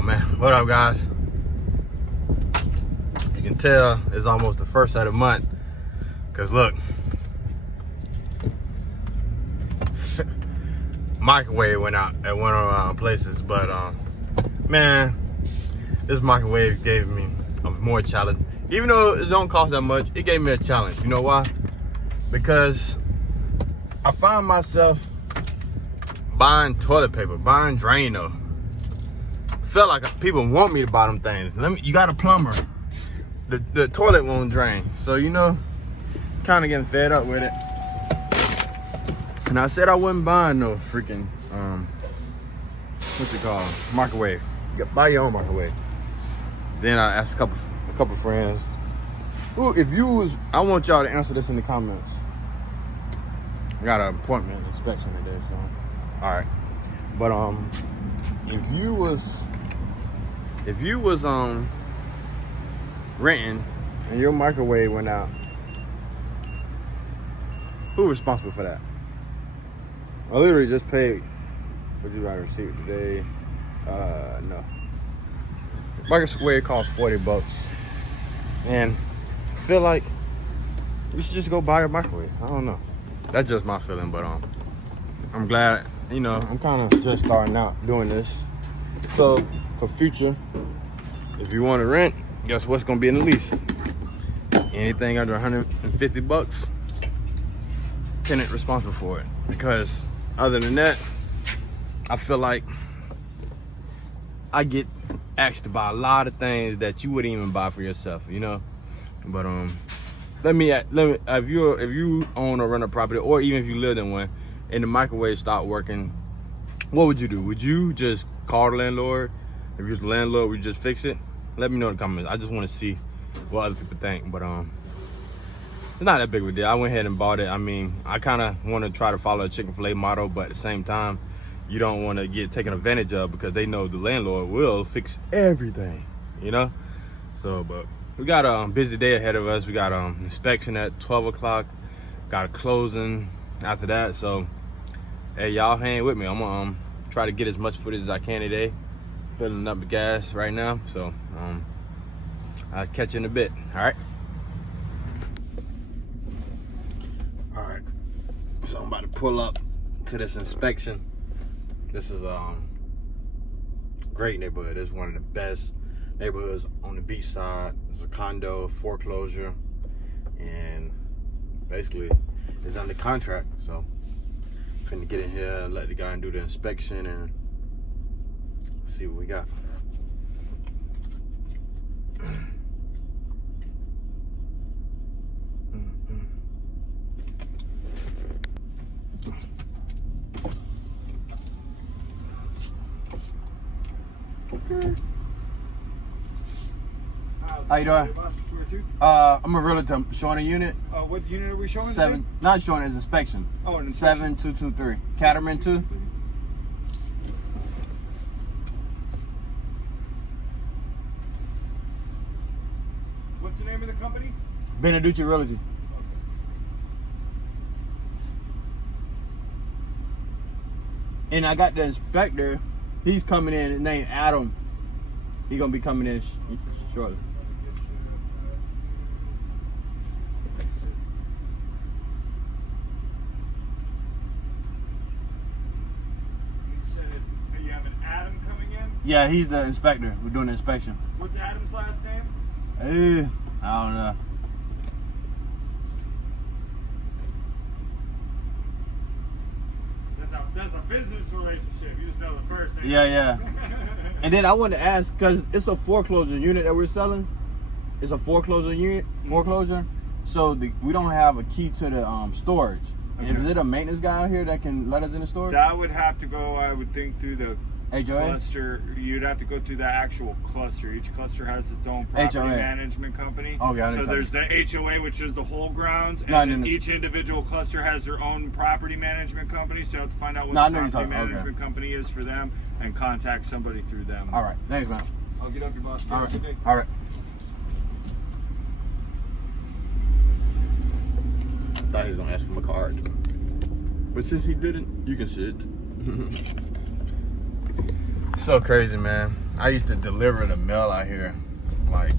Oh man, what up guys? You can tell it's almost the first of the month, cause look, microwave went out at one of our places, but man, this microwave gave me a more challenge. Even though it don't cost that much, it gave me a challenge. You know why? Because I find myself buying toilet paper, buying Drano. Felt like people want me to buy them things. You got a plumber. The toilet won't drain. So, you know, kind of getting fed up with it. And I said I wasn't buying no freaking, what's it called? Microwave. You got buy your own microwave. Then I asked a couple friends. Ooh, I want y'all to answer this in the comments. I got an appointment inspection today, so. All right. But, if you was renting and your microwave went out, who responsible for that? I literally just paid. Would you rather receive it today? No. Microwave cost $40, and I feel like you should just go buy a microwave. I don't know. That's just my feeling, but I'm glad. You know, I'm kind of just starting out doing this. So for future, if you want to rent, guess what's gonna be in the lease? Anything under $150, tenant responsible for it. Because other than that, I feel like I get asked to buy a lot of things that you wouldn't even buy for yourself, you know. But let me if you own or rent a property, or even if you lived in one, and the microwave stopped working, what would you do? Would you just call the landlord? If you're the landlord, would you just fix it? Let me know in the comments. I just want to see what other people think. But it's not that big of a deal. I went ahead and bought it. I mean, I kind of want to try to follow a Chick-fil-A model, but at the same time, you don't want to get taken advantage of, because they know the landlord will fix everything, you know. So, but we got a busy day ahead of us. We got inspection at 12 o'clock. Got a closing after that. So, hey, y'all hang with me. I'm gonna try to get as much footage as I can today. Filling up the gas right now. So, I'll catch you in a bit. All right. All right. So I'm about to pull up to this inspection. This is a great neighborhood. It's one of the best neighborhoods on the beach side. It's a condo foreclosure, and basically it's under contract. So I'm finna get in here and let the guy do the inspection and see what we got. How you doing? I'm a realtor showing a unit. What unit are we showing? 7, not showing, as inspection. Oh, an inspection. 7223. Caterman 2. What's the name of the company? Beneducci Realty. And I got the inspector. He's coming in. His name Adam. He's gonna be coming in shortly. You have an Adam coming in? Yeah, he's the inspector. We're doing the inspection. What's Adam's last name? I don't know. That's a business relationship. You just know the first name. Yeah. And then I wanted to ask, because it's a foreclosure unit that we're selling. It's a foreclosure unit, foreclosure. So we don't have a key to the storage. Okay. Is it a maintenance guy out here that can let us in the storage? That would have to go, I would think, through the HOA? cluster. You'd have to go through the actual cluster. Each cluster has its own property HOA. management company. Okay, so there's the HOA, which is the whole grounds, and then each individual cluster has their own property management company. So you have to find out what the property management company is for them and contact somebody through them. All right, thanks, man. I'll get up your boss. All right. All right. Thought he was gonna ask for my card, but since he didn't, you can sit. So crazy, man. I used to deliver the mail out here, like,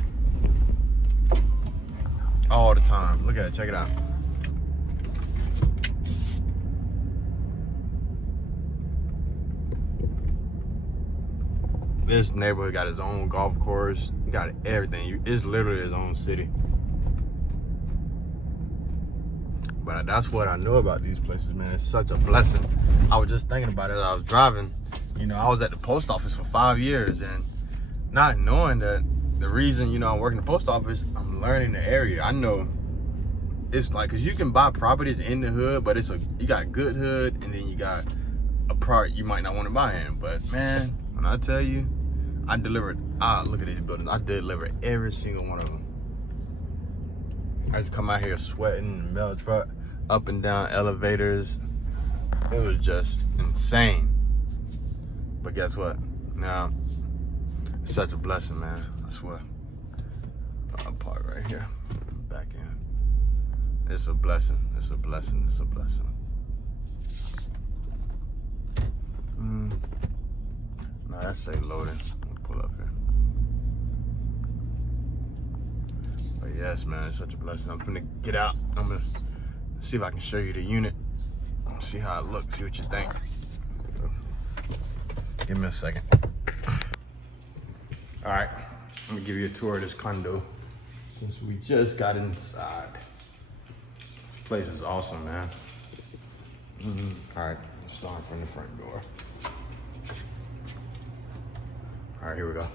all the time. Look at it, check it out. This neighborhood got its own golf course, got everything. It's literally its own city. But that's what I know about these places, man. It's such a blessing. I was just thinking about it as I was driving. You know, I was at the post office for 5 years, and not knowing that the reason, you know, I'm working the post office, I'm learning the area. I know it's like, cause you can buy properties in the hood, but you got good hood, and then you got a part you might not want to buy in. But man, when I tell you, I delivered, look at these buildings. I delivered every single one of them. I just come out here sweating in the mail truck, up and down elevators. It was just insane. But guess what? Now, it's such a blessing, man. I swear. I'll park right here, back in. It's a blessing. It's a blessing. It's a blessing. No, that say loading. I'll pull up here. But yes, man, it's such a blessing. I'm gonna get out. I'm gonna see if I can show you the unit. See how it looks. See what you think. So, give me a second. All right, let me give you a tour of this condo since we just got inside. This place is awesome, man. All right, let's start from the front door. All right, here we go.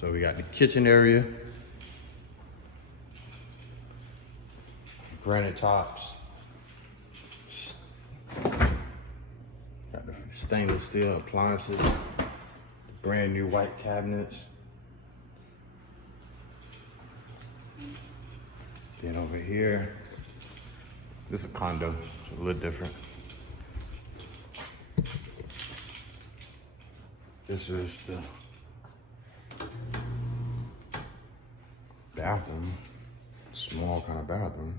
So we got the kitchen area, granite tops, got the stainless steel appliances, brand new white cabinets. Then over here, this is a condo, so a little different. This is the bathroom, small kind of bathroom.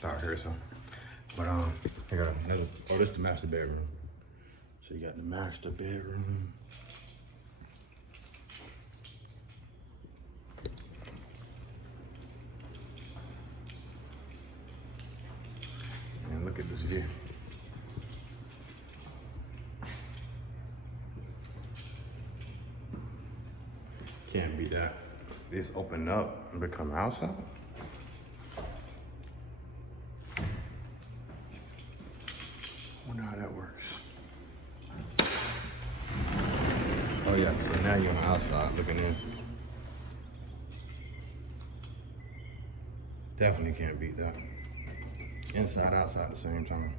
Thought I heard something. But I got another, oh, this is the master bedroom. So you got the master bedroom. And look at this view. Can't beat that. This open up and become outside. Wonder how that works. Oh yeah, so now you're on the outside looking in. Definitely can't beat that. Inside, outside at the same time.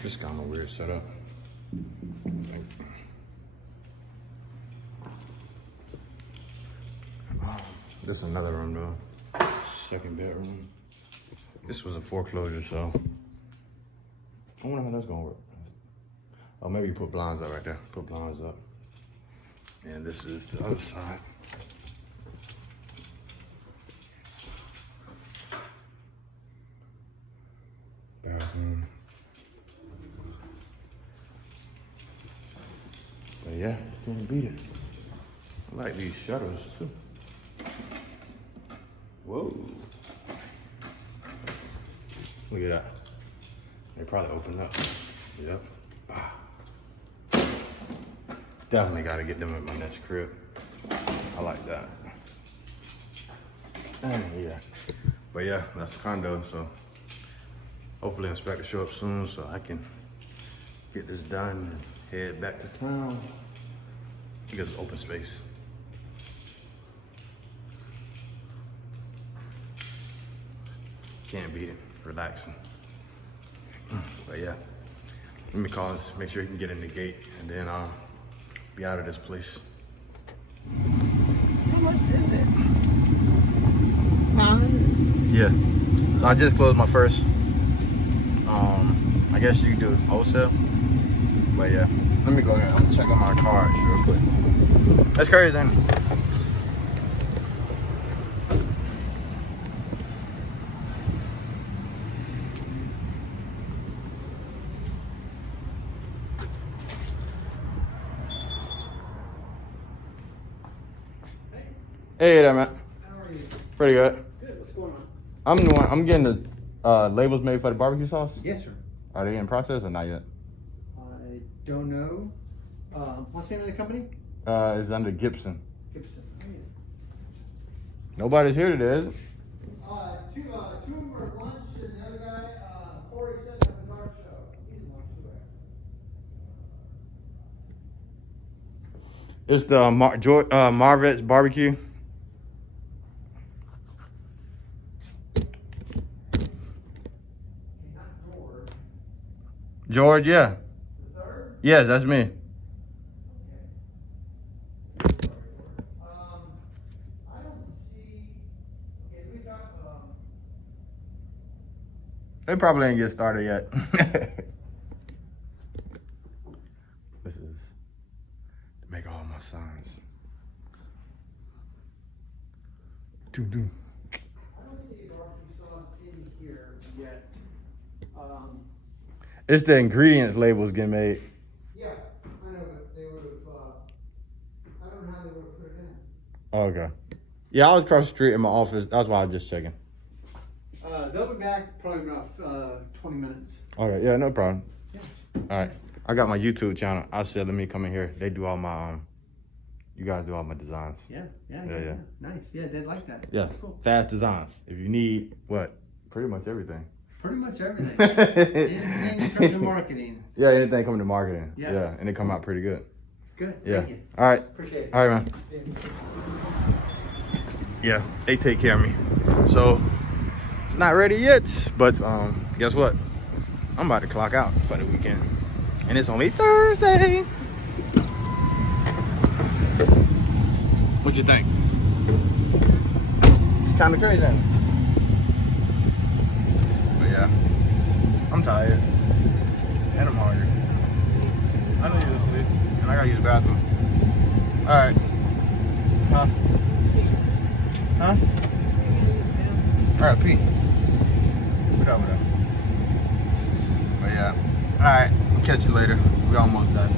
This is kind of a weird setup. This is another room though. Second bedroom. This was a foreclosure, so I wonder how that's gonna work. Oh, maybe you put blinds up right there. Put blinds up. And this is the other side. Bathroom. But yeah, can't beat it. I like these shutters too. Whoa. Look at that. They probably opened up. Yep. Definitely gotta get them at my next crib. I like that. And yeah. But yeah, that's the condo, so hopefully inspector show up soon so I can get this done and head back to town. Because it's open space. Can't beat it. Relaxing. But yeah, let me call this, make sure you can get in the gate, and then I'll be out of this place. How much is it? $500? Yeah. So I just closed my first. I guess you do wholesale. But yeah, let me go ahead. I'm gonna check on my cards real quick. That's crazy, then. Hey there, man. How are you? Pretty good. Good. What's going on? I'm getting the labels made for the barbecue sauce. Yes, sir. Are they in process or not yet? I don't know. What's the name of the company? It's under Gibson. Gibson. Oh, yeah. Nobody's here today, is it? Two of them were at lunch, and the other guy, Corey, set up a dart show. He's in lunch too. It's the Marvette's barbecue. Not George. George, yeah. The third? Yes, that's me. Okay. I don't see. Okay, we got. They probably ain't get started yet. This is to make all my signs. Doom, doom. I don't see barbecue sauce in here yet. It's the ingredients labels getting made. Yeah, I know, but they would have. I don't know how they would have put it in. Oh, okay. Yeah, I was across the street in my office. That's why I was just checking. They'll be back probably about 20 minutes. Okay, yeah, no problem. Yeah. All right. I got my YouTube channel. I said, let me come in here. They do all my, you guys do all my designs. Yeah. Nice. Yeah, they'd like that. Yeah, That's cool. fast designs. If you need, what? Pretty much everything. Pretty much everything. Anything in terms of marketing. Yeah, anything coming to marketing. Yeah. And they come out pretty good. Good. Yeah. Thank you. All right. Appreciate it. All right, man. Yeah, they take care of me. So it's not ready yet, but guess what? I'm about to clock out for the weekend, and it's only Thursday. What you think? It's kind of crazy, ain't it? But yeah, I'm tired and I'm hungry. I need to sleep, and I gotta use the bathroom. All right. Huh? All right, Pete. What up? But yeah. All right. We'll catch you later. We almost done.